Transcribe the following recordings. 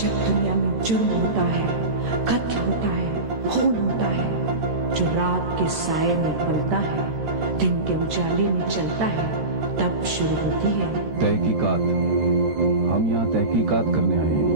जब दुनिया में जुर्म होता है, कत्ल होता है, खून होता है, जो रात के साये में पलता है, दिन के उजाले में चलता है, तब शुरू होती है तहकीकात। हम यहाँ तहकीकात करने आए हैं।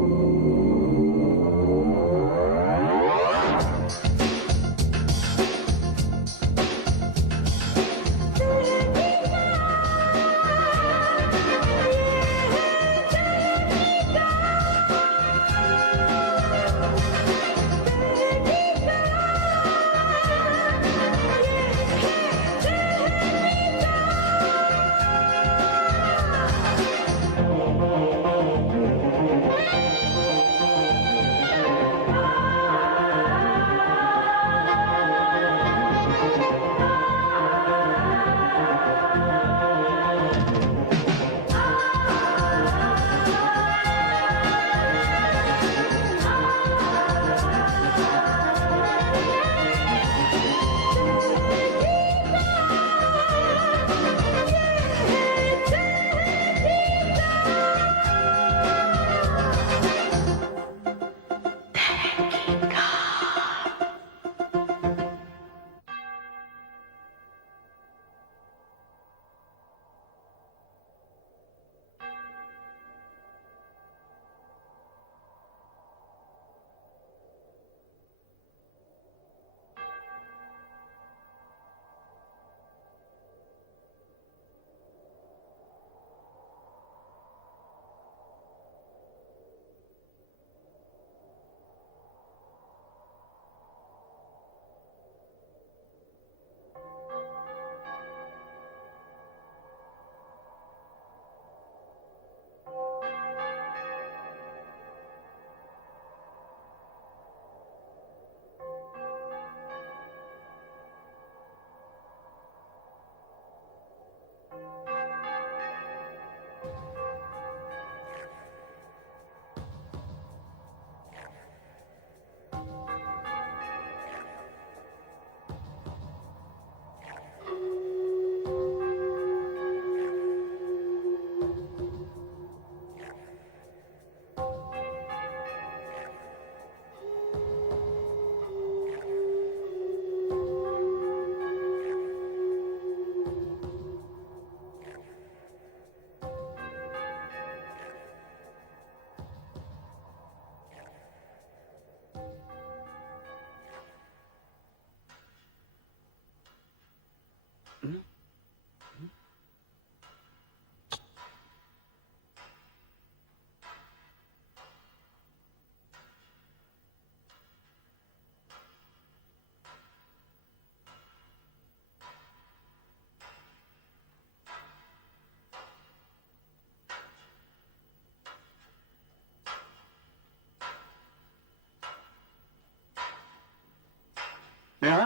नेहा,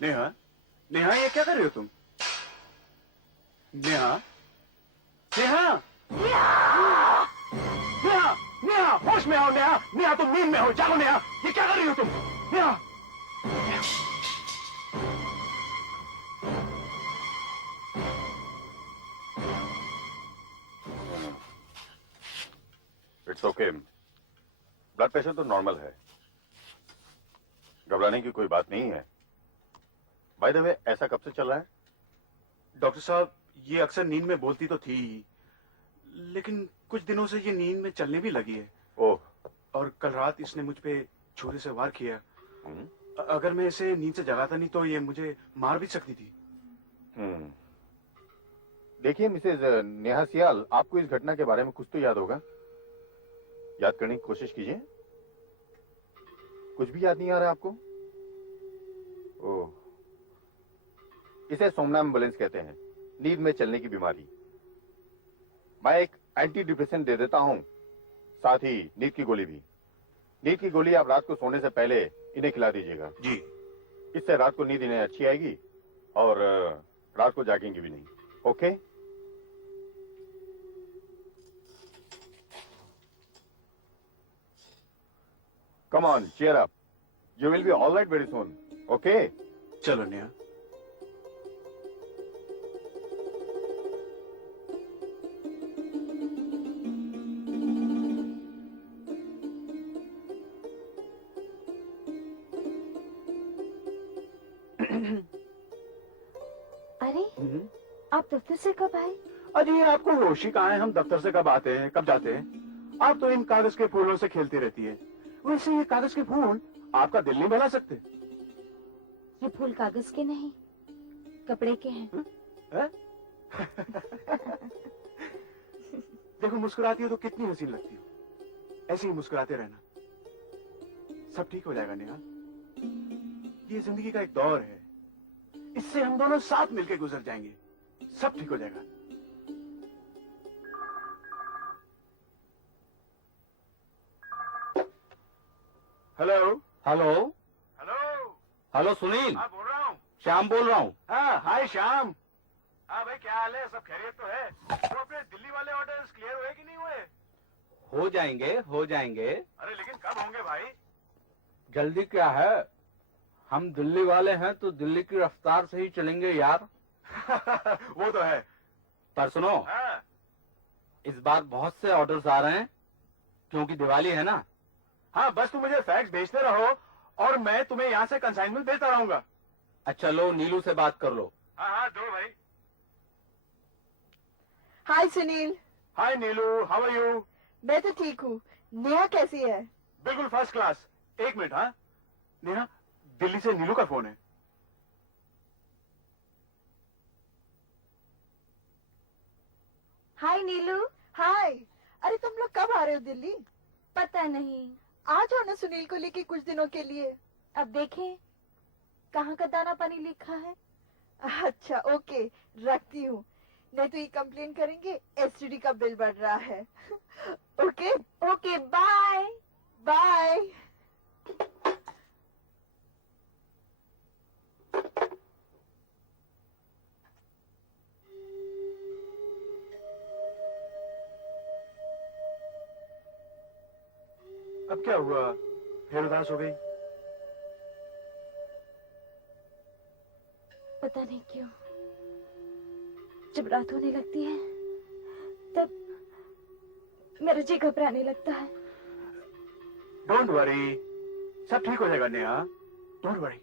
नेहा, नेहा, ये क्या कर रहे हो तुम? नेहा, नेहा, नेहा, नेहा, होश में आओ नेहा, नेहा तुम नींद में हो, जागो नेहा, ये क्या कर रही हो तुम? Neha, it's okay. Blood pressure तो नॉर्मल है, घबराने की कोई बात नहीं है। बाय द वे, ऐसा कब से चल रहा है? डॉक्टर साहब, ये अक्सर नींद में बोलती तो थी ही, लेकिन कुछ दिनों से ये नींद में चलने भी लगी है। ओह। और कल रात इसने मुझ पे छुरे से वार किया। अगर मैं इसे नींद से जगाता नहीं तो ये मुझे मार भी सकती थी। देखिए मिसेज नेहा सियाल, आपको इस घटना के बारे में कुछ तो याद होगा, याद करने की कोशिश कीजिए। कुछ भी याद नहीं आ रहा आपको? ओह, इसे सोमनैम्बुलेंस कहते हैं, नींद में चलने की बीमारी। मैं एक एंटी डिप्रेसेंट दे देता हूं, साथ ही नींद की गोली भी। नींद की गोली आप रात को सोने से पहले इन्हें खिला दीजिएगा। जी। इससे रात को नींद इन्हें अच्छी आएगी और रात को जागेंगे भी नहीं। Okay? Come on, cheer up. You will be all right very soon. Okay? चलो नेहा। अरे आप दफ्तर से कब आए? अजी आपको होश ही कहाँ है? हम दफ्तर से कब आते हैं, कब जाते हैं? आप तो इन कागज के फूलों से खेलती रहती है। वैसे ये कागज के फूल आपका दिल नहीं बहला सकते। ये फूल कागज के नहीं, कपड़े के हैं। है? देखो मुस्कुराती हो तो कितनी हसीन लगती हो। ऐसे ही मुस्कुराते रहना, सब ठीक हो जाएगा नेहा। ये जिंदगी का एक दौर है, इससे हम दोनों साथ मिलकर गुजर जाएंगे। सब ठीक हो जाएगा। Hello hello hello. Hello Sunil, हाँ बोल रहा हूँ। श्याम बोल रहा हूँ। हाँ हाय श्याम। हाँ भाई क्या हाल है? सब खैरियत तो है? वो अपने दिल्ली वाले ऑर्डर्स क्लियर हुए कि नहीं हुए? हो जाएंगे हो जाएंगे। अरे लेकिन कब होंगे भाई? जल्दी क्या है, हम दिल्ली वाले हैं तो दिल्ली की रफ्तार से ही चलेंगे यार। वो तो है। पर सुनो, हाँ इस बार बहुत से ऑर्डर्स आ रहे हैं क्योंकि दिवाली है ना। हाँ, बस तुम मुझे फैक्स भेजते रहो और मैं तुम्हें यहाँ से कंसाइनमेंट देता रहूंगा। अच्छा लो, नीलू से बात कर लो। हाँ हाँ दो भाई। हाय सुनील। हाय नीलू, हाउ आर यू? मैं तो ठीक हूँ। नेहा कैसी है? बिल्कुल फर्स्ट क्लास। एक मिनट। हाँ नेहा, दिल्ली से नीलू का फोन है। हाय नीलू। हाय। अरे तुम लोग कब आ रहे हो दिल्ली? पता नहीं, आ जाओ ना सुनील को लेके कुछ दिनों के लिए। अब देखें कहाँ का दाना पानी लिखा है। अच्छा ओके, रखती हूँ। नहीं तो ये कंप्लेन करेंगे एसटीडी का बिल बढ़ रहा है। Okay okay bye. बाय। अब क्या हुआ? फिर उदास हो गई? पता नहीं क्यों जब रात होने लगती है तब मेरा जी घबराने लगता है। डोंट वरी, सब ठीक हो जाएगा नेहा। Don't worry.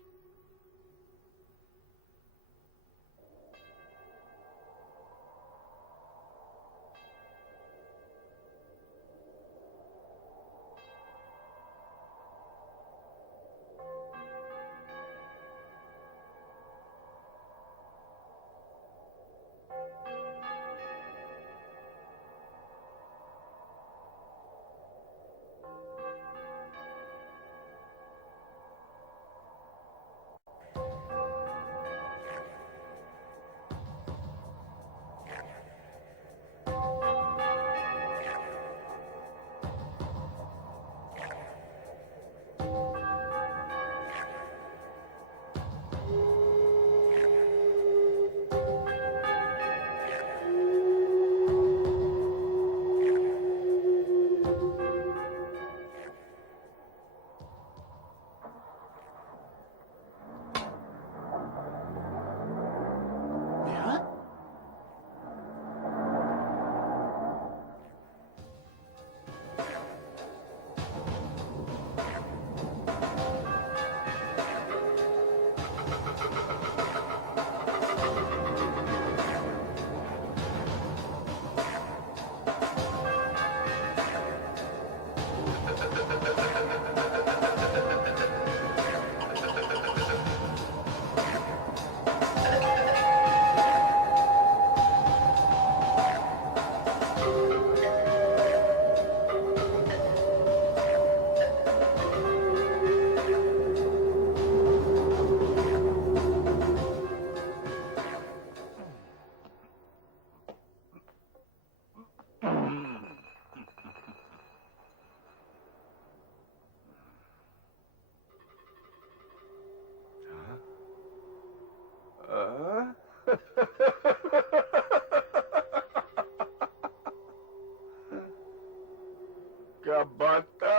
क्या बात था।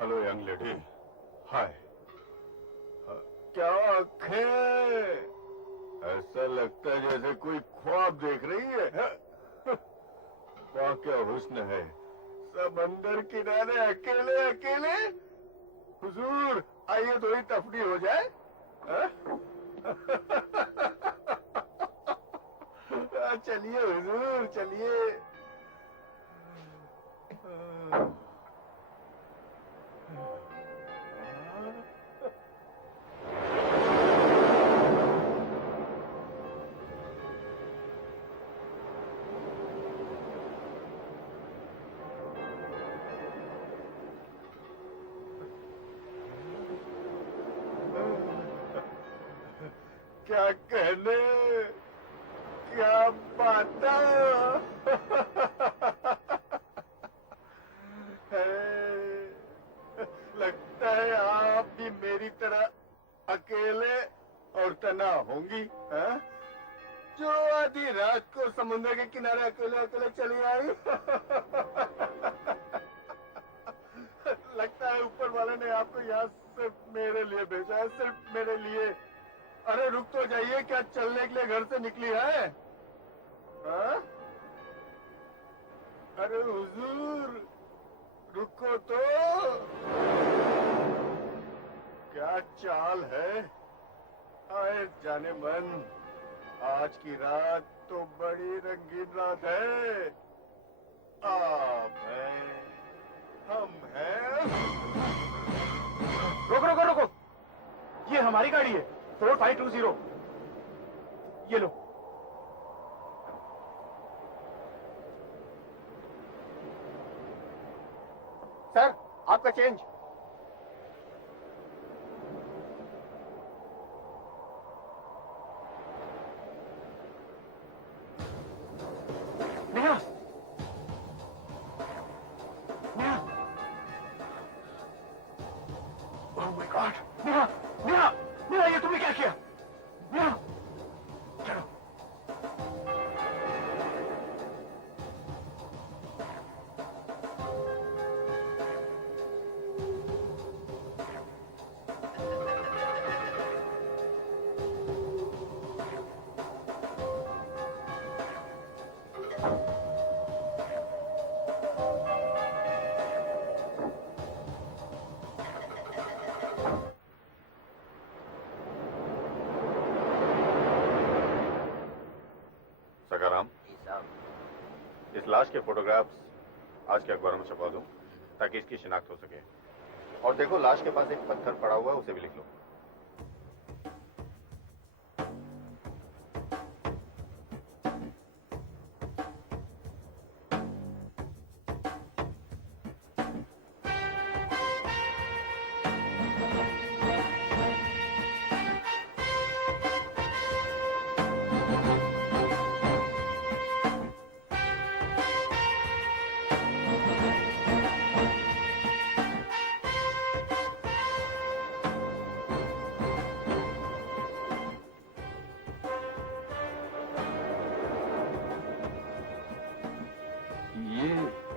हेलो यंग लेडी, हाय। क्या आंखें, ऐसा लगता है जैसे कोई ख्वाब देख रही है। वाह क्या हुस्न है, समंदर किनारे अकेले अकेले। हुजूर आइए थोड़ी तफरी हो जाए। चलिए हुजूर चलिए। क्या कहने, क्या बात है। लगता है आप भी मेरी तरह अकेले और तना होंगी, हैं? जो आधी रात को समुद्र के किनारे अकेले अकेले चली आई। लगता है ऊपर वाले ने आपको यहाँ सिर्फ मेरे लिए भेजा है, सिर्फ मेरे लिए। अरे रुक तो जाइए, क्या चलने के लिए घर से निकली है? हाँ? अरे हुजूर रुको तो। क्या चाल है, आए जाने मन। आज की रात तो बड़ी रंगीन रात है। आप हैं, हम हैं। रोको रोको रोको, ये हमारी गाड़ी है, 4520। ये लो। सर आपका change. Neha, Neha, oh my God, Neha, Neha, Neha, ये तुमने क्या किया? नेहा, चलो। सकाराम, इस लाश के फोटोग्राफ्स आज के अखबारों में छपवा दो ताकि इसकी शिनाख्त हो सके। और देखो लाश के पास एक पत्थर पड़ा हुआ है, उसे भी लिख लो।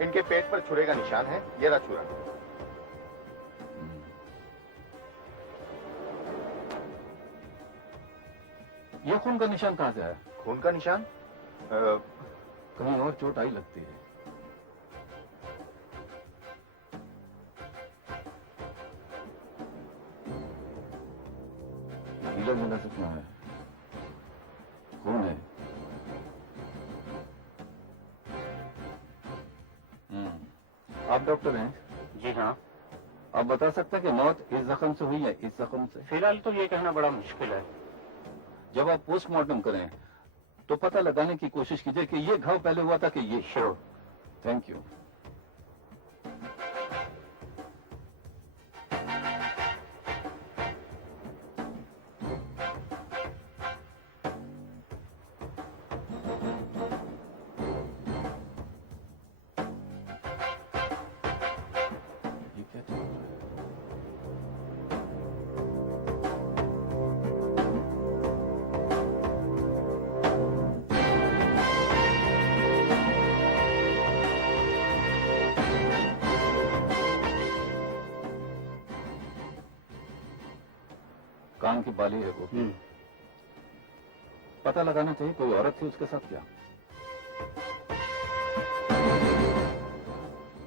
इनके पेट पर छुरे का निशान है, ये रहा छुरा। ये खून का निशान कहाँ से आया? खून का निशान? कहीं और चोट आई लगती है। ढीला मिला सकना है, खून है। आप डॉक्टर हैं? जी हाँ। आप बता सकते हैं कि मौत इस जख्म से हुई है इस जख्म से? फिलहाल तो ये कहना बड़ा मुश्किल है। जब आप पोस्टमार्टम करें तो पता लगाने की कोशिश कीजिए कि ये घाव पहले हुआ था कि ये। श्योर। Thank you. कान की बाली है गोपी। पता लगाना चाहिए कोई औरत थी उसके साथ क्या।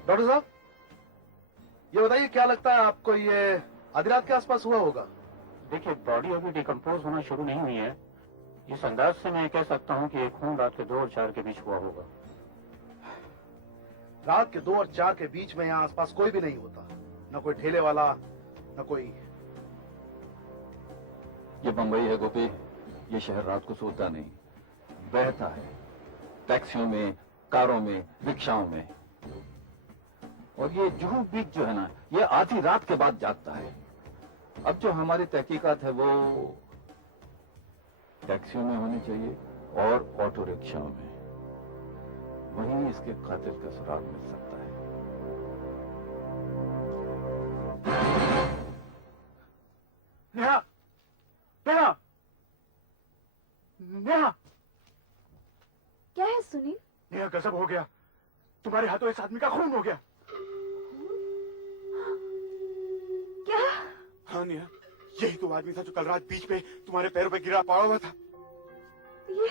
डॉक्टर साहब, ये बताइए क्या लगता है आपको, ये आधी रात के आसपास हुआ होगा? देखिए, बॉडी अभी डिकम्पोज होना शुरू नहीं हुई है। इस अंदाज से मैं कह सकता हूँ कि ये खून रात के 2 और 4 के बीच हुआ होगा। रात के 2 और 4 के बीच में यहाँ आसपास कोई भी नहीं होता, न कोई ठेले वाला, न कोई। ये बंबई है गोपी, ये शहर रात को सोता नहीं, बहता है टैक्सियों में, कारों में, रिक्शाओं में। और ये जुहू बीच जो है ना, ये आधी रात के बाद जागता है। अब जो हमारी तहकीकात है वो टैक्सियों में होनी चाहिए और ऑटो रिक्शाओं में। वहीं इसके कातिल का सुराग मिल सकता है। नेहा, नेहा, नेहा, क्या है सुनील? नेहा गजब हो गया, तुम्हारे हाथों इस आदमी का खून हो गया। क्या? हाँ नेहा, यही तो आदमी था जो कल रात बीच पे तुम्हारे पैरों पे गिरा पड़ा हुआ था। ये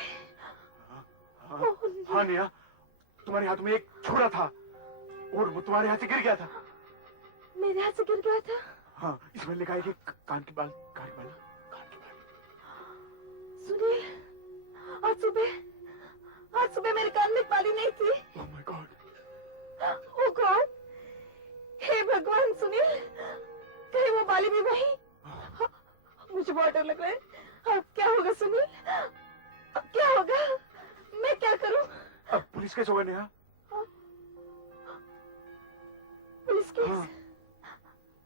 हाँ नेहा, तुम्हारे हाथ में एक छुरा था और वो तुम्हारे हाथ से गिर गया था। मेरे हाथ से गिर गया था? हाँ, इसमें लिखा है कि कान की बाल, कान की बाल, कान की बाल। सुनील, आज सुबह मेरे कान में बाली नहीं थी। Oh my God, O God, हे भगवान सुनील, कहीं वो बाली भी वही? मुझे बहुत डर लग रहा है। अब क्या होगा सुनील? अब क्या होगा? मैं क्या करूं? अब पुलिस केस होगा नेहा। Police case? हाँ।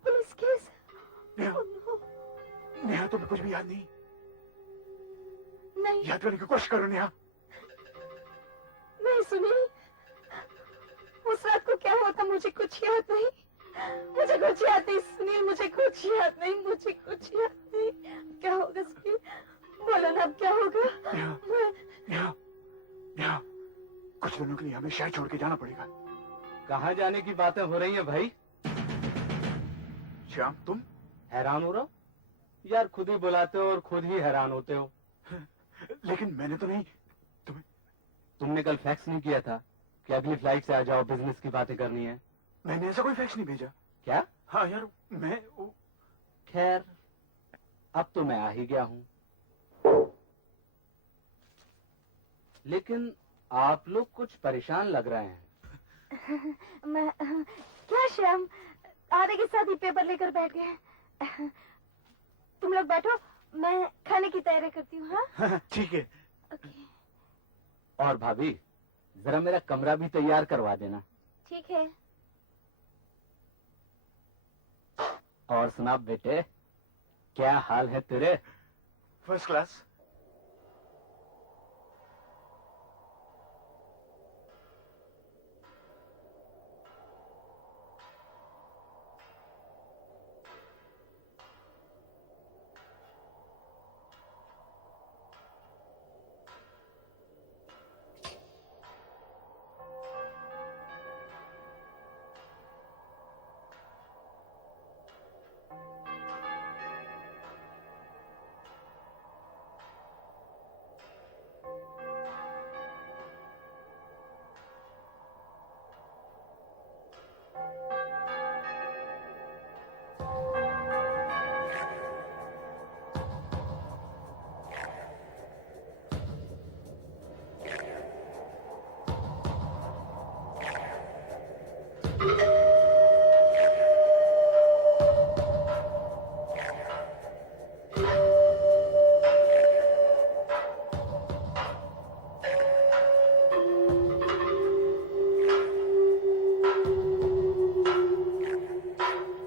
Police case? Neha, Oh, no. Neha तुम्हें कुछ भी याद नहीं? नहीं याद करने की कोशिश करो नेहा। नहीं सुनील, उस रात को क्या हुआ था मुझे कुछ याद नहीं। मुझे कुछ याद नहीं सुनील, मुझे कुछ याद नहीं, मुझे कुछ याद नहीं। क्या होगा सुनील? बोलो ना, अब क्या होगा? नेहा, नेहा, नेहा, कुछ दिनों के लिए हमें शहर छोड़ के जाना पड़ेगा। कहाँ जाने की बातें हो रही हैं भाई? श्याम, तुम? हैरान हो रहे हो? यार खुद ही बुलाते हो और खुद ही हैरान होते हो। लेकिन मैंने तो नहीं। तुमने कल फैक्स नहीं किया था कि अगली फ्लाइट से आ जाओ, बिजनेस की बातें करनी है? मैंने ऐसा कोई फैक्स नहीं भेजा। क्या? हाँ यार, मैं खैर, अब तो मैं आ ही गया हूँ। लेकिन आप लोग कुछ परेशान लग रहे हैं। मैं क्या श्याम, आधे के साथ ही पेपर लेकर बैठ गए। तुम लोग बैठो, मैं खाने की तैयारी करती हूँ। हाँ ठीक है। ओके। और भाभी, जरा मेरा कमरा भी तैयार करवा देना। ठीक है। और सुना बेटे, क्या हाल है तेरे? First class.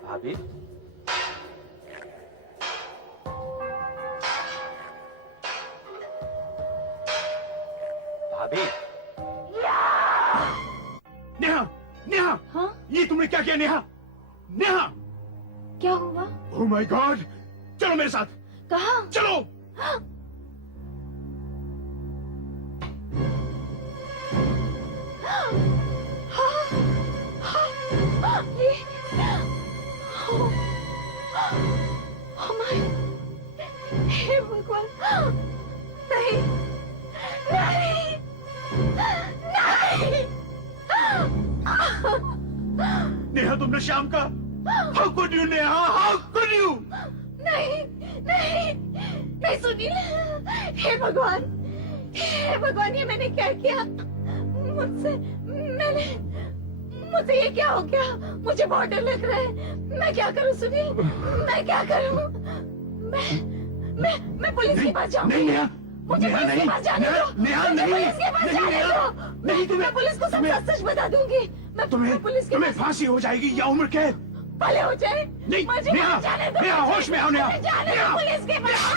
भाभी, भाभी, नेहा, नेहा, हाँ? ये तुमने क्या किया नेहा? नेहा! क्या हुआ? ओह माय गॉड! चलो मेरे साथ। कहाँ? चलो। Oh my! तुमने श्याम का? How could you Neha, how could you? नहीं नहीं नहीं सुनील, हे भगवान ये मैंने क्या किया? मुझसे ये क्या हो गया? मुझे बहुत डर लग रहा है। मैं क्या करूं सुनील, मैं क्या करूं? मैं पुलिस के पास जाऊंगी। नहीं नेहा, मुझे नेहा पुलिस के नहीं, पास जाने नेहा, दो। नेहा मुझे नहीं, पुलिस के पास नहीं, जाने नेहा, दो। नहीं, मैं पुलिस को सब सच बता दूंगी। मैं पुलिस के तुम्हें पास फांसी हो जाएगी या उम्र कैद। भले हो जाए। नहीं, मुझे नेहा, मत जाने दो। नेहा, होश में आओ, नेहा, मुझे जाने दो नेहा। पुलिस के पास।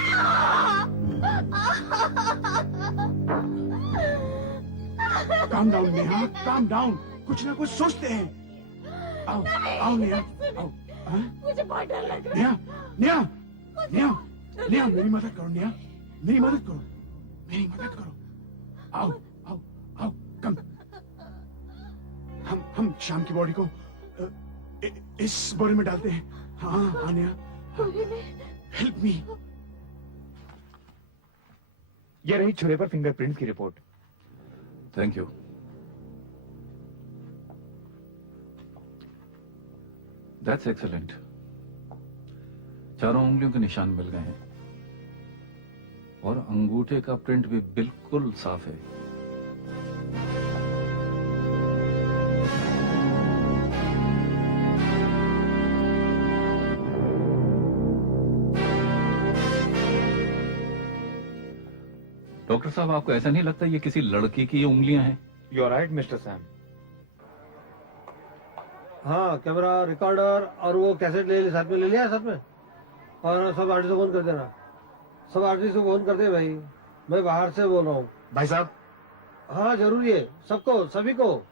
Calm down Neha, calm down. कुछ ना कुछ सोचते हैं। आओ आओ नेहा, आओ। हाँ? मुझे बहुत डर लग रहा है। नेहा, नेहा, नेहा, नेहा, मेरी मदद करो नेहा, मेरी मदद करो, मेरी मदद करो। आओ आओ आओ, कम। हम शाम की बॉडी को इस बोरे में डालते हैं। हाँ हाँ नेहा, हेल्प मी। ये रही छुरे पर फिंगरप्रिंट की report. Thank you. That's excellent. चारों उंगलियों के निशान मिल गए हैं और अंगूठे का प्रिंट भी बिल्कुल साफ है। डॉक्टर साहब, आपको ऐसा नहीं लगता ये किसी लड़की की उंगलियां हैं? You are right mister Sam. हाँ, कैमरा, रिकॉर्डर और वो कैसेट साथ में ले लिया साथ में। और सब आर्टिस्ट को फोन कर देना, सब आर्टिस्ट को फोन कर दे भाई। मैं बाहर से बोल रहा हूँ भाई साहब। हाँ जरूरी है, सबको, सभी को।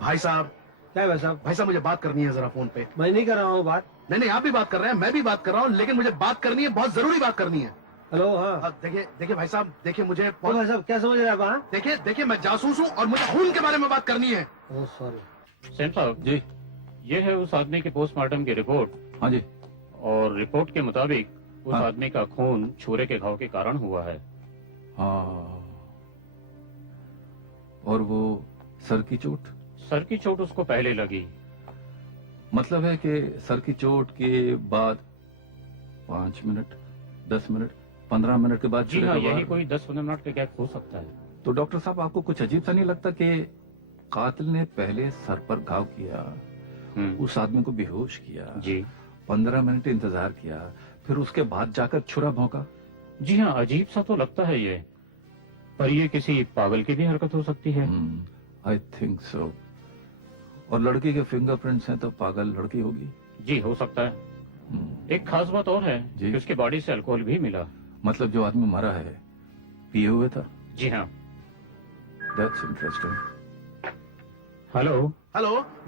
भाई साहब। क्या है भाई साहब? भाई साहब मुझे बात करनी है जरा फोन पे। मैं नहीं कर रहा हूँ बात। नहीं आप भी बात कर रहे हैं, मैं भी बात कर रहा हूँ, लेकिन मुझे बात करनी है, बहुत जरूरी बात करनी है। हेलो। हाँ देखिए भाई साहब, देखिए मुझे ओ भाई साहब, क्या समझ रहे हैं आप? देखिए मैं जासूस हूँ और मुझे खून के बारे में बात करनी है। Oh sorry. सैम साहब जी। ये है उस आदमी के पोस्टमार्टम की रिपोर्ट। हाँ जी। और रिपोर्ट के मुताबिक उस हाँ। आदमी का खून छुरे के घाव के कारण हुआ है। हाँ। और वो सर की चोट? सर की चोट उसको पहले लगी। मतलब है कि सर की चोट के बाद 5 मिनट, 10 मिनट, 15 मिनट के बाद जी छुरे हाँ, का यही वार? कोई 10-15 मिनट का गैप हो सकता है। तो डॉक्टर साहब, आपको कुछ अजीब सा नहीं लगता कि कातिल ने पहले सर पर घाव किया, उस आदमी को बेहोश किया जी, 15 मिनट इंतजार किया, फिर उसके बाद जाकर छुरा भौंका? जी हाँ, अजीब सा तो लगता है ये, पर ये किसी पागल की भी हरकत हो सकती है। I think so. और लड़की के फिंगरप्रिंट्स हैं तो पागल लड़की होगी। जी हो सकता है। एक खास बात और है जी। कि उसकी बॉडी से अल्कोहल भी मिला। मतलब जो आदमी मरा है पिए हुए था? जी हाँ। That's interesting. हेलो,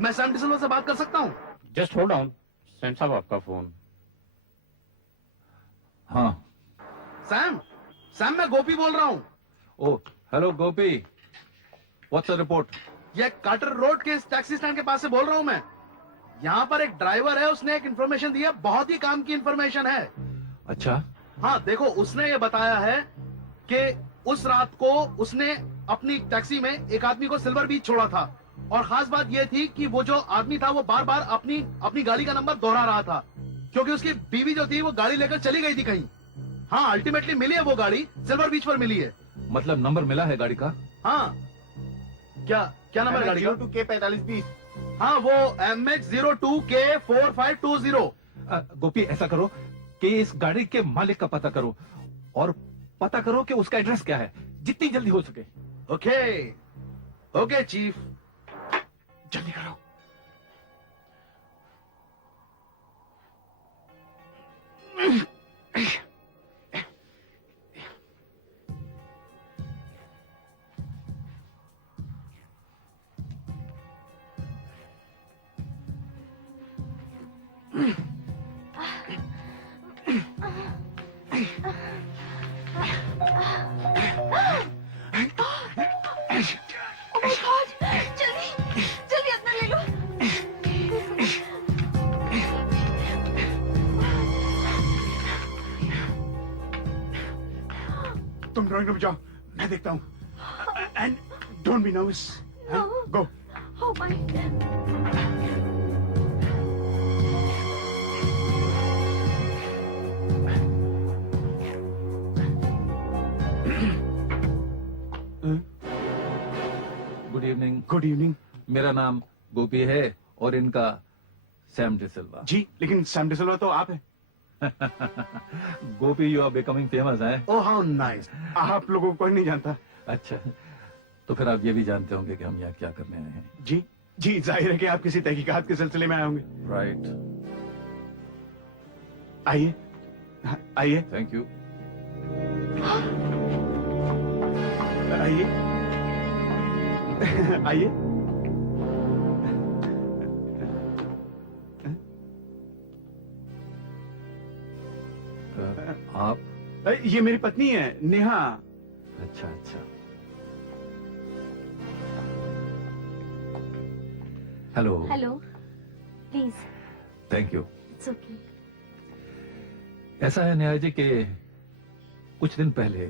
मैं सैम डिसल्वा से बात कर सकता हूँ? Just hold on. सैम साहब, आपका फोन। हाँ। सैम मैं गोपी बोल रहा हूँ। Oh hello Gopi, what's the report? ये कार्टर रोड के इस टैक्सी स्टैंड के पास से बोल रहा हूँ मैं। यहाँ पर एक ड्राइवर है, उसने एक इन्फॉर्मेशन दी है, बहुत ही काम की इन्फॉर्मेशन है। अच्छा। हाँ देखो, उसने ये बताया है कि उस रात को उसने अपनी टैक्सी में एक आदमी को सिल्वर बीच छोड़ा था, और खास बात यह थी कि वो जो आदमी था वो बार बार अपनी गाड़ी का नंबर दोहरा रहा था, क्योंकि उसकी बीवी जो थी वो गाड़ी लेकर चली गई थी कहीं। हाँ, अल्टीमेटली मिली है वो गाड़ी, सिल्वर बीच पर मिली है। मतलब नंबर मिला है गाड़ी का? हाँ। क्या नंबर गाड़ी का? 02K4520। हाँ, वो MX02K4520। गोपी, ऐसा करो कि इस गाड़ी के मालिक का पता करो और पता करो कि उसका एड्रेस क्या है, जितनी जल्दी हो सके। ओके चीफ, जल्दी करो। Oh my God! जल्दी अंदर ले लो। तुम ड्राइंग रूम जाओ, मैं देखता हूँ। And don't be nervous. Go. Oh my God! Good evening. Good evening. मेरा नाम गोपी है और इनका सैम डिसिल्वा। जी, लेकिन सैम डिसिल्वा तो आप हैं। गोपी, यू आर बिकमिंग फेमस है। Oh how nice. आप लोगों को कोई नहीं जानता। अच्छा, तो फिर आप ये भी जानते होंगे कि हम यहाँ क्या करने आए हैं। जी जी, जाहिर है कि आप किसी तहकीकात के सिलसिले में आए होंगे। राइट। आइए आइए थैंक यू। आइए आइए। आप? ये मेरी पत्नी है, नेहा। अच्छा अच्छा। Hello. Hello, please. Thank you. It's okay. ऐसा है नेहा जी कि कुछ दिन पहले,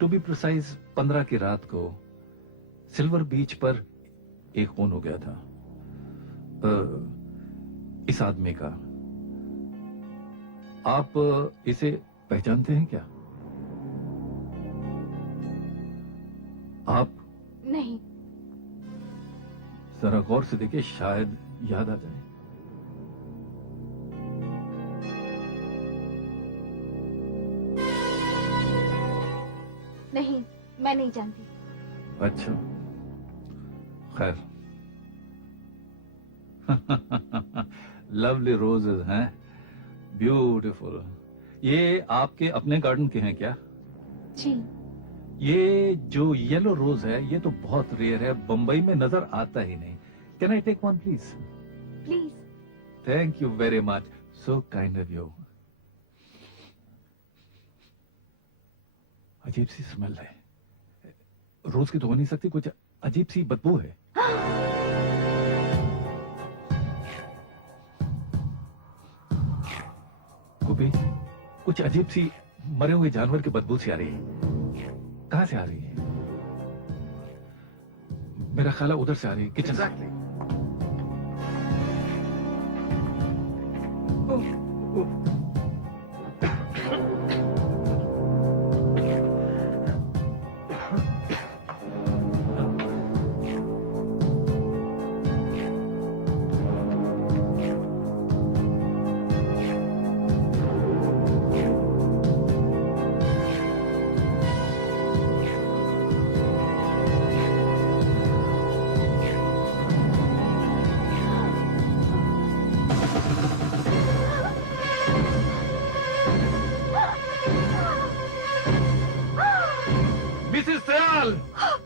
टू बी प्रिसाइज 15 की रात को सिल्वर बीच पर एक खून हो गया था इस आदमी का। आप इसे पहचानते हैं क्या? आप? नहीं। जरा गौर से देखिए, शायद याद आ जाए। नहीं, मैं नहीं जानती। अच्छा, खैर। लवली रोजेस हैं, ब्यूटीफुल। ये आपके अपने गार्डन के हैं क्या? जी। ये जो येलो रोज है, ये तो बहुत रेयर है, बंबई में नजर आता ही नहीं। Can I take one please? Please. Thank you very much, so kind of you. अजीब सी स्मेल है। रोज की तो हो नहीं सकती, कुछ अजीब सी बदबू है। गोपी, कुछ अजीब सी मरे हुए जानवर की बदबू सी आ रही है। कहां से आ रही है? मेरा ख्याल है उधर से आ रही है, किचन से। Missus Dayal,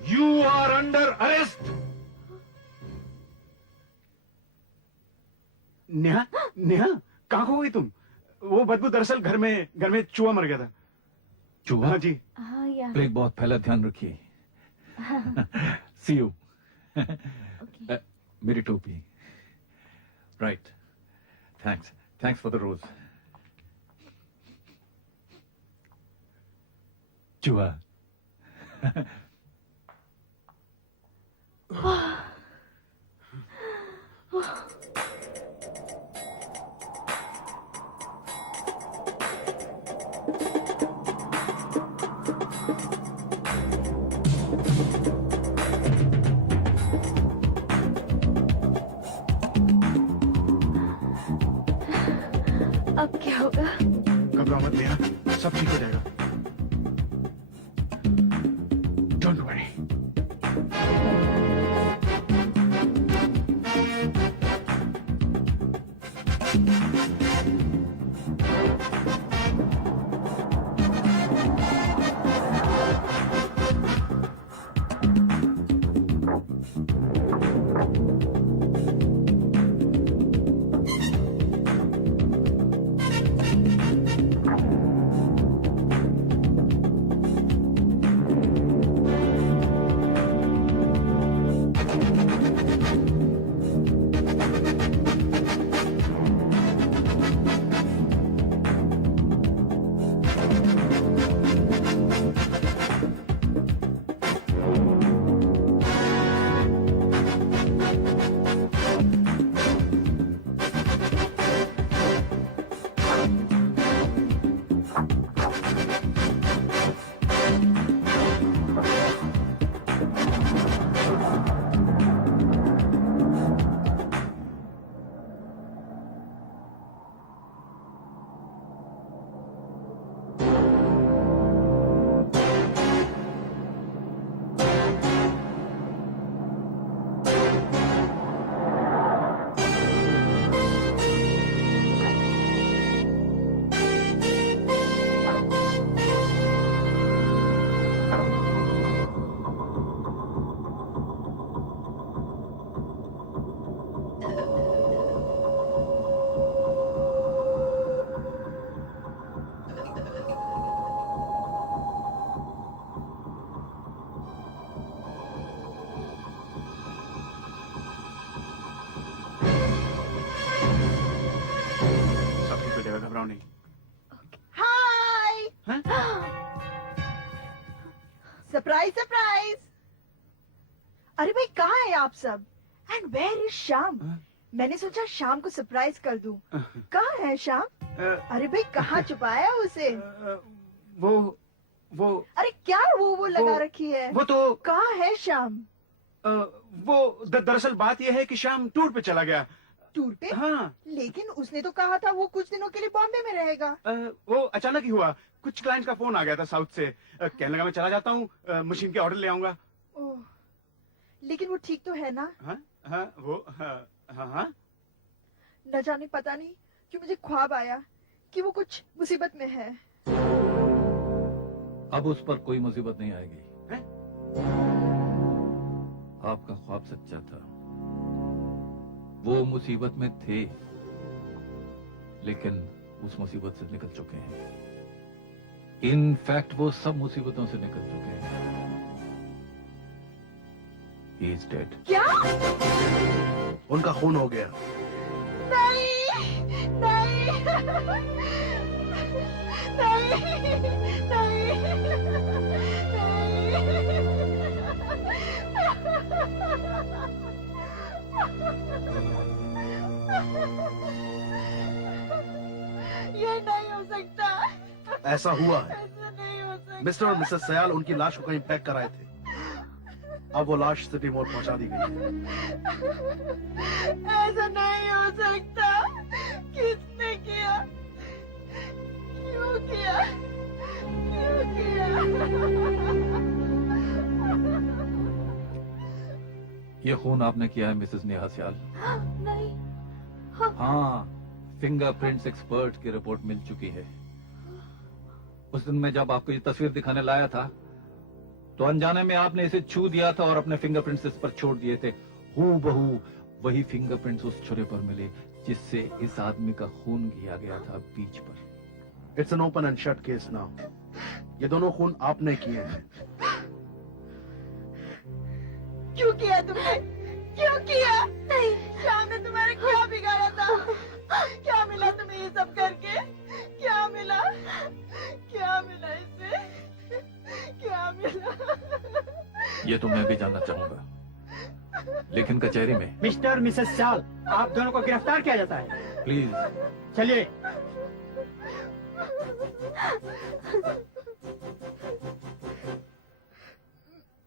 you are under arrest. Neha, Neha, कहाँ खो गई तुम? वो बदबू दरअसल घर में चूहा मर गया था। चूहा? हाँ जी। हाँ या। प्लेग बहुत फैला, ध्यान रखिए। See you. मेरी टोपी। Right, thanks, thanks for the rose. चूहा। अब क्या होगा? घबराओ मत नेहा, सब ठीक हो जाएगा। Don't worry. सब ठीक हो जाएगा, घबराओ नहीं। हाय हैं? Surprise surprise. अरे भाई कहाँ है आप सब? And where is Shyam? मैंने सोचा शाम को सरप्राइज कर दूं। कहाँ है श्याम? अरे भाई कहाँ छुपाया उसे? वो अरे क्या वो लगा रखी है? वो तो कहाँ है श्याम? दरअसल बात यह है कि श्याम टूर पे चला गया। टूर पे? हाँ। लेकिन उसने तो कहा था वो कुछ दिनों के लिए बॉम्बे में रहेगा। वो अचानक ही हुआ। कुछ क्लाइंट का फोन आ गया था साउथ से। कहने लगा मैं चला जाता हूँ, मशीन के ऑर्डर ले आऊंगा। ओह, लेकिन वो ठीक तो है ना? हाँ हाँ वो हाँ हाँ। न जाने पता नहीं क्यों मुझे ख्वाब आया कि वो कुछ मुसीबत में है। अब उस पर कोई मुसीबत नहीं आएगी। हैं? आपका ख्वाब सच्चा था। वो मुसीबत में थे, लेकिन उस मुसीबत से निकल चुके हैं। इनफैक्ट वो सब मुसीबतों से निकल चुके हैं। He is dead. क्या? उनका खून हो गया। नहीं नहीं नहीं ये नहीं हो सकता। ऐसा हुआ है। ऐसा नहीं हो सकता। मिस्टर और मिसेस सयाल उनकी लाश को कहीं पैक कराए थे। अब वो लाश सिटी मोड़ पहुंचा दी गई है। ऐसा नहीं हो सकता। किसने किया? क्यों किया? क्यों किया? ये खून आपने किया है मिसेस नेहा सयाल। नहीं। हाँ, फिंगरप्रिंट्स एक्सपर्ट की रिपोर्ट मिल चुकी है। उस दिन मैं जब आपको ये तस्वीर दिखाने लाया था, तो अनजाने में आपने इसे छू दिया था और अपने फिंगरप्रिंट्स इस पर छोड़ दिए थे। हूबहू वही फिंगरप्रिंट्स उस छुरे पर मिले जिससे इस आदमी का खून किया गया था बीच पर। It's an open and shut case now. ये दोनों खून आपने किए हैं। क्यों किया तुमने? क्यों किया? नहीं, श्याम ने तुम्हारे क्या बिगाड़ा था? क्या मिला तुम्हें ये सब करके? क्या मिला? क्या मिला इससे? क्या मिला? ये तो मैं भी जानना चाहूंगा, लेकिन कचहरी में। मिस्टर मिसेस सयाल, आप दोनों को गिरफ्तार किया जाता है। प्लीज चलिए।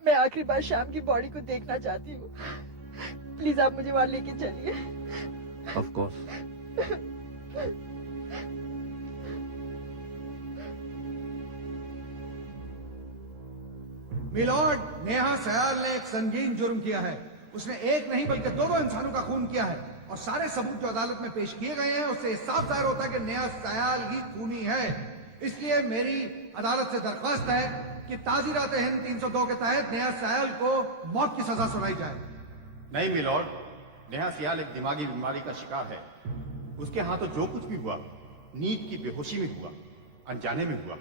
मैं आखिरी बार शाम की बॉडी को देखना चाहती हूँ। प्लीज आप मुझे वहां लेके चलिए। Of course. Milord, Neha Sayal ने एक संगीन जुर्म किया है। उसने एक नहीं बल्कि दो इंसानों का खून किया है और सारे सबूत जो अदालत में पेश किए गए हैं उससे साफ जाहिर होता है कि नेहा सयाल ही खूनी है। इसलिए मेरी अदालत से दरख्वास्त है कि ताजीरात हिंद 302 के तहत नेहा सयाल को मौत की सजा सुनाई जाए। नहीं मिलॉर्ड, नेहा सयाल एक दिमागी बीमारी का शिकार है। उसके हाथों जो कुछ भी हुआ नींद की बेहोशी में हुआ, अनजाने में हुआ।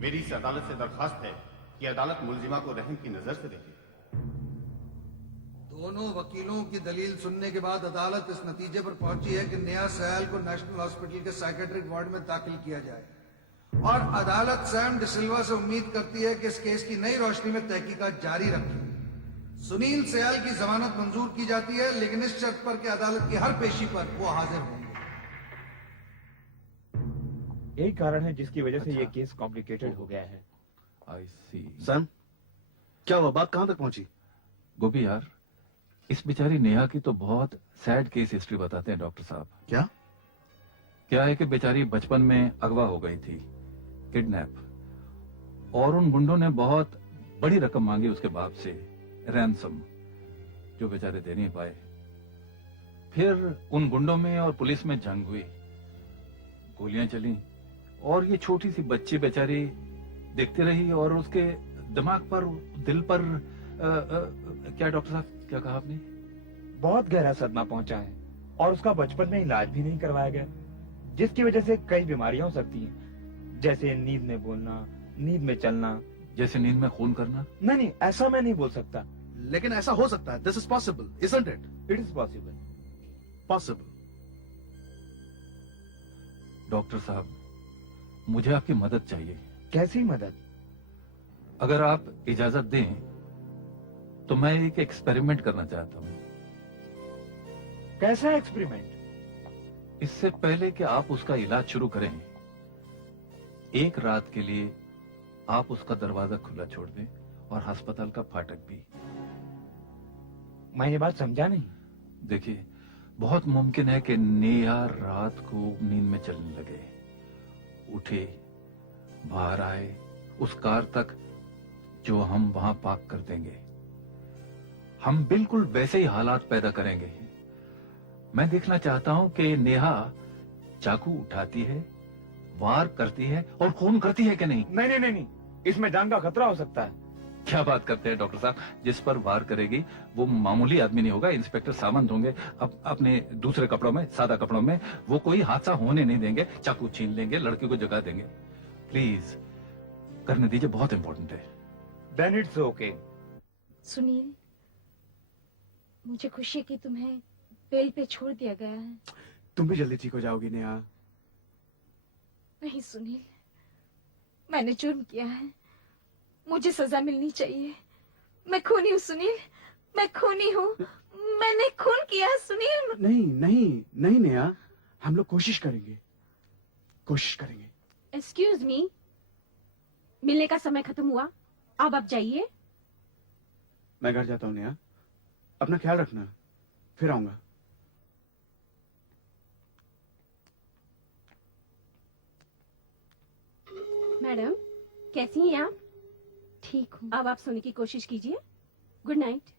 मेरी इस अदालत से दरख्वास्त है कि अदालत मुलजिमा को रहम की नजर से देखे। दोनों वकीलों की दलील सुनने के बाद अदालत इस नतीजे पर पहुंची है कि नेहा सयाल को नेशनल हॉस्पिटल के साइकेट्रिक वार्ड में दाखिल किया जाए और अदालत सैम डिसिल्वा से उम्मीद करती है कि इस केस की नई रोशनी में तहकीकात जारी रखे। सुनील सयाल की जमानत मंजूर की जाती है, लेकिन इस शर्त पर कि अदालत की हर पेशी पर वो हाजिर होंगे। यही कारण है जिसकी वजह से ये केस कॉम्प्लिकेटेड हो गया है। आई सी। सैम, क्या हुआ? बात कहां तक पहुंची? गोपी यार, इस बेचारी नेहा की तो बहुत सैड केस हिस्ट्री बताते हैं डॉक्टर साहब। क्या है कि बेचारी बचपन में अगवा हो गई थी, किडनैप, और उन गुंडों ने बहुत बड़ी रकम मांगी उसके बाप से, रैंसम। जो बेचारे दे नहीं पाए। फिर उन गुंडों में और पुलिस में जंग हुई, गोलियां चली और ये छोटी सी बच्ची बेचारी देखती रही और उसके दिमाग पर, दिल पर क्या डॉक्टर साहब क्या कहा आपने? बहुत गहरा सदमा पहुंचा है और उसका बचपन में इलाज भी नहीं करवाया गया, जिसकी वजह से कई बीमारियां हो सकती हैं, जैसे नींद में बोलना, नींद में चलना। जैसे नींद में खून करना? नहीं, ऐसा मैं नहीं बोल सकता। लेकिन ऐसा हो सकता है। This is possible, isn't it? It is possible. Possible. Doctor साहब, मुझे आपकी मदद चाहिए। कैसी मदद? अगर आप इजाजत दें तो मैं एक एक्सपेरिमेंट करना चाहता हूं। कैसा एक्सपेरिमेंट? इससे पहले कि आप उसका इलाज शुरू करें, एक रात के लिए आप उसका दरवाजा खुला छोड़ दें और अस्पताल का फाटक भी। मैं ये बात समझा नहीं। देखिए, बहुत मुमकिन है कि नेहा रात को नींद में चलने लगे, उठे, बाहर आए उस कार तक जो हम वहां पार्क कर देंगे। हम बिल्कुल वैसे ही हालात पैदा करेंगे। मैं देखना चाहता हूं कि नेहा चाकू उठाती है, वार करती है और खून करती है कि नहीं। नहीं, इसमें जान का खतरा हो सकता है। क्या बात करते हैं डॉक्टर साहब? जिस पर वार करेगी वो मामूली आदमी नहीं होगा, इंस्पेक्टर सामंत होंगे। अब अपने दूसरे कपड़ों में, सादा कपड़ों में, वो कोई हादसा होने नहीं देंगे। चाकू छीन लेंगे, लड़की को जगा देंगे। प्लीज करने दीजिए, बहुत इंपॉर्टेंट है। Then it's okay. सुनील, मुझे खुशी है कि तुम्हें बेल पे छोड़ दिया गया है। तुम भी जल्दी ठीक हो जाओगी नेहा। नहीं सुनील, मैंने जुर्म किया है, मुझे सजा मिलनी चाहिए। मैं खूनी हूँ सुनील, मैं खूनी हूँ, मैंने खून किया है सुनील। नहीं नहीं नहीं नेहा, हम लोग कोशिश करेंगे, कोशिश करेंगे। एक्सक्यूज मी, मिलने का समय खत्म हुआ, अब आप जाइए। मैं घर जाता हूँ नेहा, अपना ख्याल रखना, फिर आऊंगा। मैडम, कैसी हैं आप? ठीक हूँ। अब आप सोने की कोशिश कीजिए। Good night.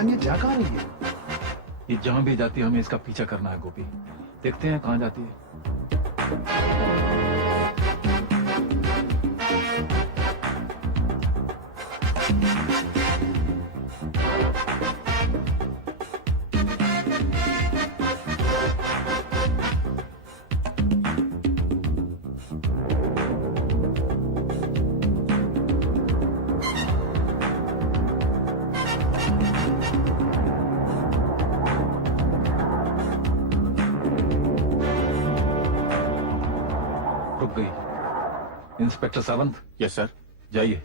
इंसानियत जा कहाँ रही है? ये जहां भी जाती है हमें इसका पीछा करना है गोपी। देखते हैं कहां जाती है। रुक गई। Inspector Sawant, yes sir. जाइए।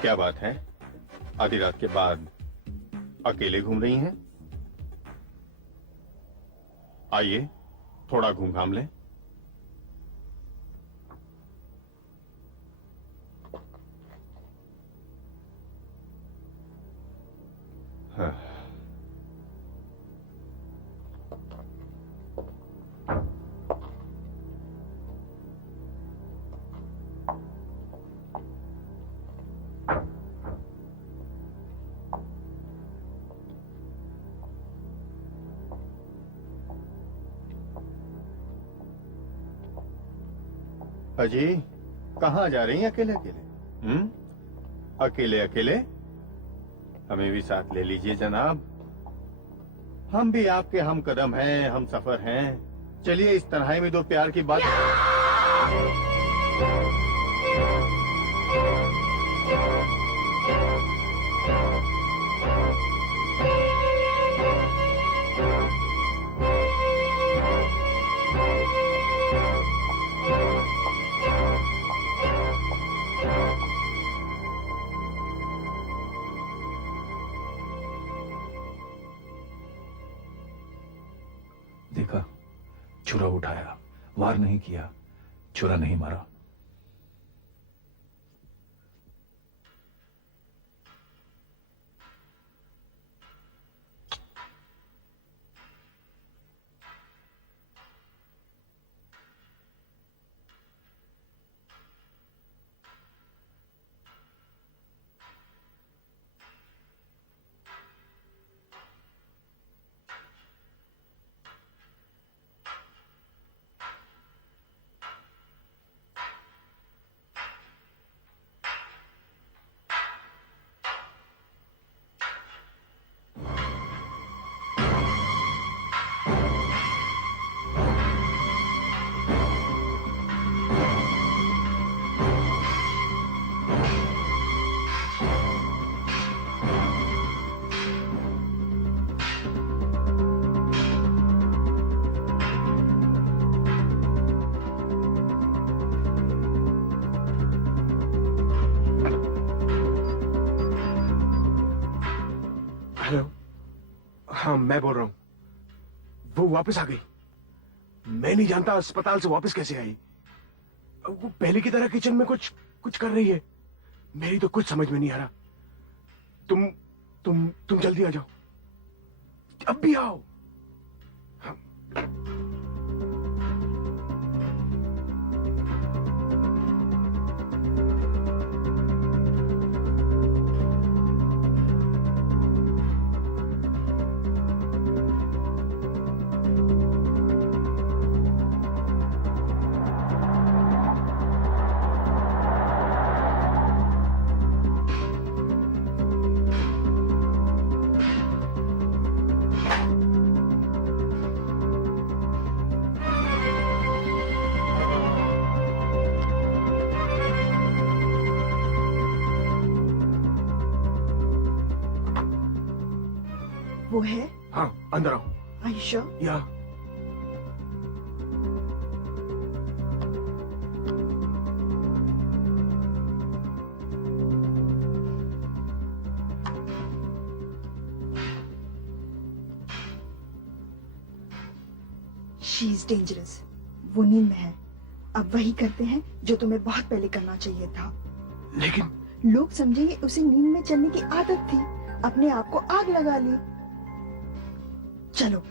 क्या बात है, आधी रात के बाद अकेले घूम रही हैं? आइए थोड़ा घूम घाम लें। हाँ। अजी कहाँ जा रही हैं अकेले अकेले? अकेले अकेले? हमें भी साथ ले लीजिए जनाब। हम भी आपके हम कदम हैं, हम सफर हैं। चलिए इस तन्हाई में दो प्यार की बात। देखा, छुरा उठाया, वार नहीं किया, छुरा नहीं मारा। हेलो, हाँ मैं बोल रहा हूँ। वो वापस आ गई। मैं नहीं जानता अस्पताल से वापस कैसे आई। वो पहले की तरह किचन में कुछ कर रही है। मेरी तो कुछ समझ में नहीं आ रहा। तुम जल्दी आ जाओ, अब भी आओ। वो है? हाँ अंदर आओ। Are you sure? या She is dangerous. वो नींद में है। अब वही करते हैं जो तुम्हें बहुत पहले करना चाहिए था। लेकिन लोग समझेंगे उसे नींद में चलने की आदत थी, अपने आप को आग लगा ली। चलो।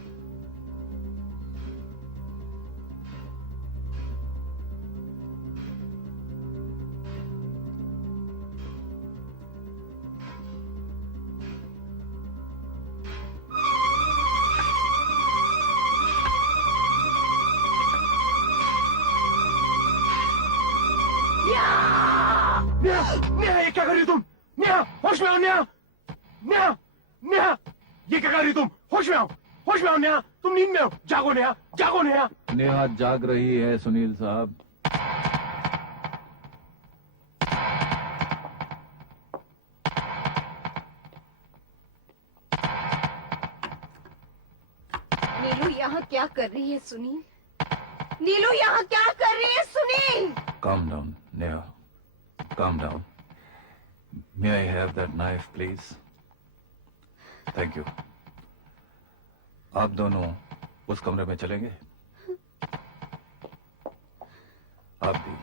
नेहा, ये क्या कर रही हो तुम? नेहा, होश में आओ नेहा! नेहा, नेहा, ये क्या कर रही हो तुम? होश में आओ, होश में आओ नेहा! तुम नींद में हो, जागो नेहा, जागो नेहा! नेहा जाग रही है सुनील साहब। नीलू यहाँ क्या कर रही है सुनील? नीलू यहाँ क्या कर रही है Sunil? Calm down, Neha. Calm down. May I have that knife, please? Thank you. आप दोनों उस कमरे में चलेंगे? आप भी।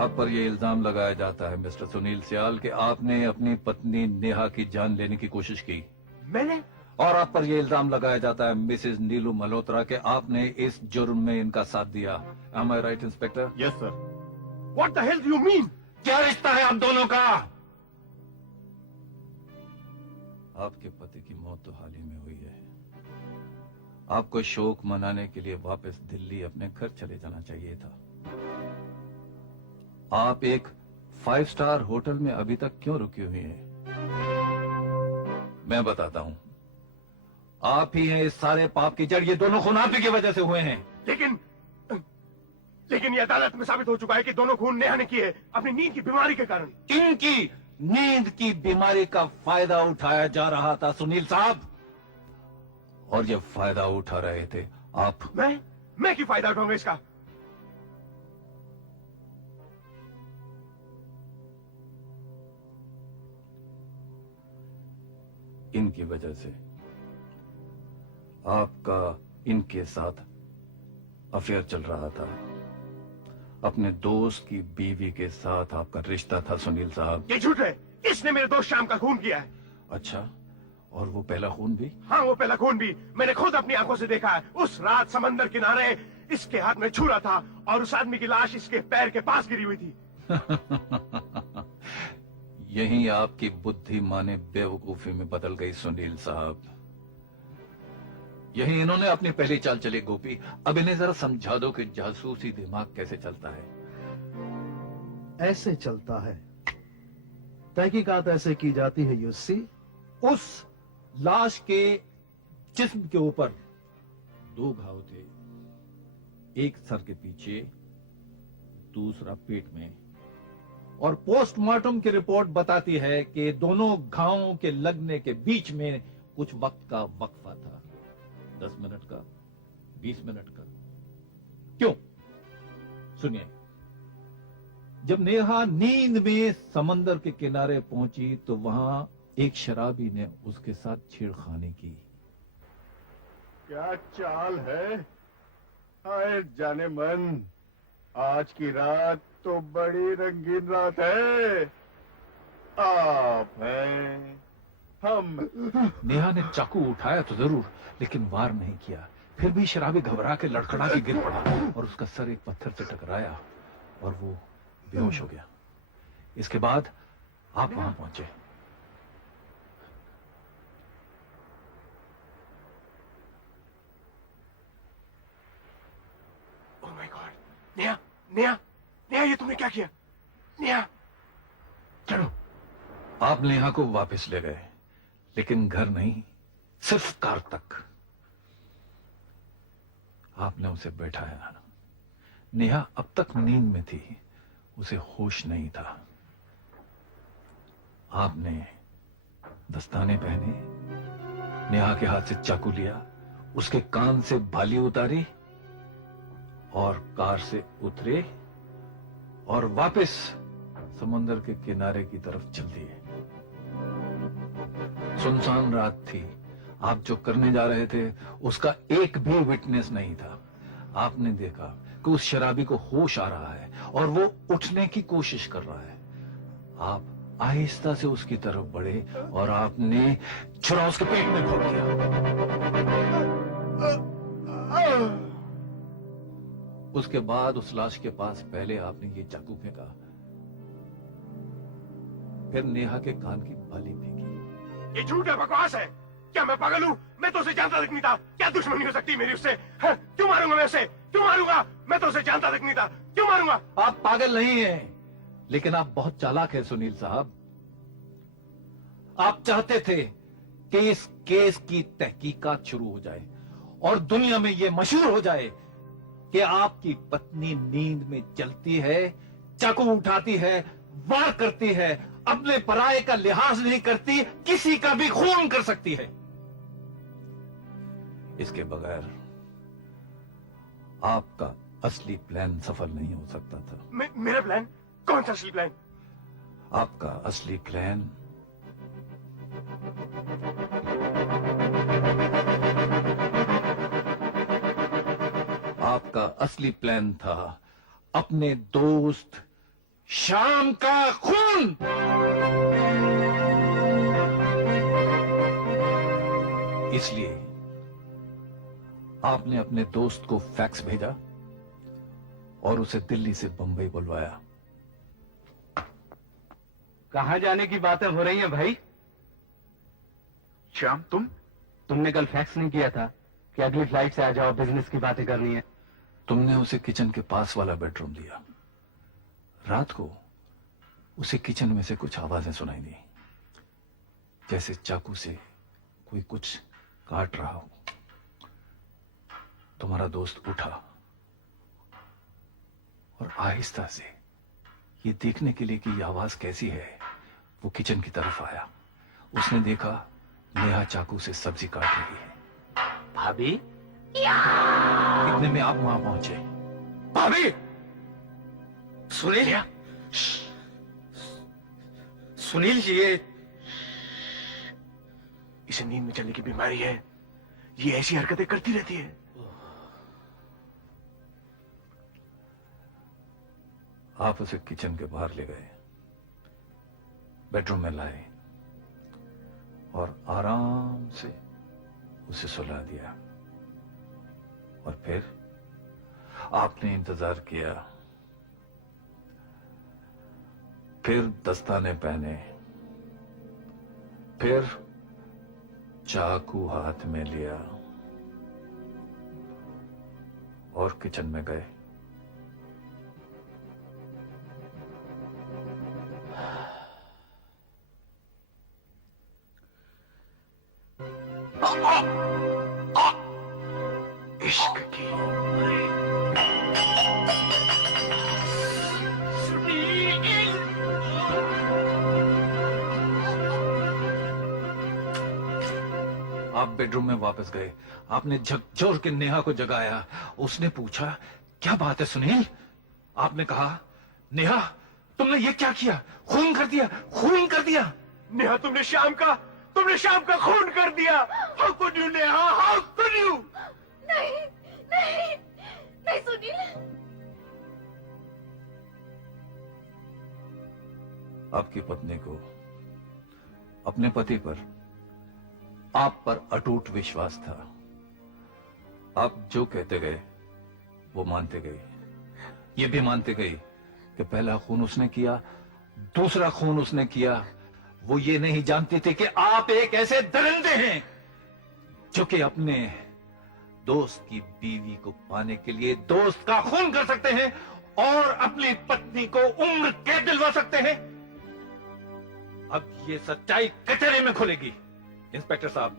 आप पर यह इल्जाम लगाया जाता है मिस्टर सुनील सियाल कि आपने अपनी पत्नी नेहा की जान लेने की कोशिश की। मैंने? और आप पर यह इल्जाम लगाया जाता है मिसेस नीलू मल्होत्रा कि आपने इस जुर्म में इनका साथ दिया। Am I right, inspector? Yes, sir. What the hell do you mean? क्या रिश्ता है आप दोनों का? आपके पति की मौत तो हाल ही में हुई है। आपको शोक मनाने के लिए वापस दिल्ली अपने घर चले जाना चाहिए था। आप एक 5 स्टार होटल में अभी तक क्यों रुकी हुई हैं? मैं बताता हूं। आप ही हैं इस सारे पाप की जड़। ये दोनों खून आप ही की वजह से हुए हैं। लेकिन ये अदालत में साबित हो चुका है कि दोनों खून नेहा ने किए अपनी नींद की बीमारी के कारण। इनकी नींद की बीमारी का फायदा उठाया जा रहा था सुनील साहब, और ये फायदा उठा रहे थे आप। मैं क्यों फायदा उठाऊंगा इसका? इनकी वजह से आपका इनके साथ अफेयर चल रहा था। अपने दोस्त की बीवी के साथ आपका रिश्ता था सुनील साहब। ये झूठ है। इसने मेरे दोस्त श्याम का खून किया है। अच्छा, और वो पहला खून भी? हाँ, वो पहला खून भी मैंने खुद अपनी आंखों से देखा है। उस रात समंदर किनारे इसके हाथ में छुरा था और उस आदमी की लाश इसके पैर के पास गिरी हुई थी। यही आपकी बुद्धि माने बेवकूफी में बदल गई सुनील साहब। यही इन्होंने अपनी पहली चाल चली। गोपी, अब इन्हें जरा समझा दो कि जासूसी दिमाग कैसे चलता है। ऐसे चलता है। तहकीकात ऐसे की जाती है यूसी। उस लाश के जिस्म के ऊपर 2 घाव थे, एक सर के पीछे, दूसरा पेट में, और पोस्टमार्टम की रिपोर्ट बताती है कि दोनों घावों के लगने के बीच में कुछ वक्त का वक्फा था। 10 मिनट का, 20 मिनट का। क्यों? सुनिए, जब नेहा नींद में समंदर के किनारे पहुंची तो वहां एक शराबी ने उसके साथ छेड़खानी की। क्या चाल है? हाय जाने मन, आज की रात तो बड़ी रंगीन रात है। आप हैं, हम। नेहा ने चाकू उठाया तो जरूर, लेकिन वार नहीं किया। फिर भी शराबी घबरा के लड़खड़ा के गिर पड़ा और उसका सर एक पत्थर से टकराया और वो बेहोश हो गया। इसके बाद आप वहां पहुंचे। ओह माय गॉड! नेहा, नेहा, नेहा, ये तुमने क्या किया? नेहा! चलो। आप नेहा को वापस ले गए, लेकिन घर नहीं, सिर्फ कार तक। आपने उसे बैठाया। नेहा अब तक नींद में थी, उसे होश नहीं था। आपने दस्ताने पहने, नेहा के हाथ से चाकू लिया, उसके कान से भाली उतारी और कार से उतरे और वापस समुद्र के किनारे की तरफ चल दिए। सुनसान रात थी। आप जो करने जा रहे थे उसका एक भी विटनेस नहीं था। आपने देखा कि उस शराबी को होश आ रहा है और वो उठने की कोशिश कर रहा है। आप आहिस्ता से उसकी तरफ बढ़े और आपने छुरा उसके पेट में घोट दिया। उसके बाद उस लाश के पास पहले आपने ये चाकू फेंका, फिर नेहा के कान की बाली फेंकी। ये झूठ है, बकवास है। क्या मैं पागल हूँ? मैं तो उसे जानता तक नहीं था। क्या दुश्मनी हो सकती मेरी उससे? हाँ, क्यों मारूंगा मैं उसे? क्यों मारूंगा? मैं तो उसे जानता तक नहीं था। क्यों मारूंगा? आप पागल नहीं हैं, लेकिन आप बहुत चालाक हैं सुनील साहब। आप चाहते थे कि इस केस की तहकीकात शुरू हो जाए और दुनिया में यह मशहूर हो जाए कि आपकी पत्नी नींद में चलती है, चाकू उठाती है, वार करती है, अपने पराये का लिहाज नहीं करती, किसी का भी खून कर सकती है। इसके बगैर आपका असली प्लान सफल नहीं हो सकता था। मेरा प्लान? कौन सा असली प्लान? आपका असली प्लान आपका असली प्लान था अपने दोस्त श्याम का खून। इसलिए आपने अपने दोस्त को फैक्स भेजा और उसे दिल्ली से बंबई बुलवाया। कहाँ जाने की बातें हो रही हैं भाई? श्याम, तुमने कल फैक्स नहीं किया था कि अगली फ्लाइट से आ जाओ, बिजनेस की बातें करनी है? तुमने उसे किचन के पास वाला बेडरूम दिया। रात को उसे किचन में से कुछ आवाजें सुनाई दी, जैसे चाकू से कोई कुछ काट रहा हो। तुम्हारा दोस्त उठा और आहिस्ता से ये देखने के लिए कि ये आवाज कैसी है, वो किचन की तरफ आया। उसने देखा नेहा चाकू से सब्जी काट रही है। भाभी? इतने में आप वहां पहुंचे। भाभी! सुनील, सुनील जी, ये इसे नींद में चलने की बीमारी है। ये ऐसी हरकतें करती रहती है। आप उसे किचन के बाहर ले गए, बेडरूम में लाए और आराम से उसे सुला दिया। और फिर आपने इंतजार किया। फिर दस्ताने पहने, फिर चाकू हाथ में लिया और किचन में गए। इश्क की आप बेडरूम में वापस गए। आपने झकझोर के नेहा को जगाया। उसने पूछा, क्या बात है सुनील? आपने कहा, नेहा तुमने ये क्या किया? खून कर दिया, खून कर दिया। नेहा, तुमने शाम का खून कर दिया। How could you Neha, how could you? नहीं नहीं नहीं सुनील। आपकी पत्नी को अपने पति पर, आप पर अटूट विश्वास था। आप जो कहते गए वो मानते गए। ये भी मानते गए कि पहला खून उसने किया, दूसरा खून उसने किया। वो ये नहीं जानती थी कि आप एक ऐसे दरिंदे हैं जो कि अपने दोस्त की बीवी को पाने के लिए दोस्त का खून कर सकते हैं और अपनी पत्नी को उम्र कैद दिलवा सकते हैं। अब ये सच्चाई कचहरी में खुलेगी। इंस्पेक्टर साहब,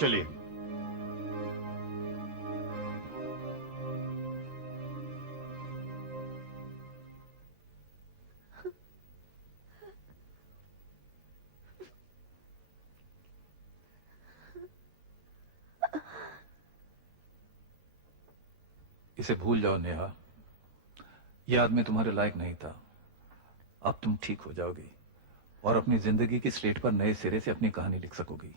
चलिए। इसे भूल जाओ नेहा। यह आदमी तुम्हारे लायक नहीं था। अब तुम ठीक हो जाओगी और अपनी जिंदगी की स्लेट पर नए सिरे से अपनी कहानी लिख सकोगी।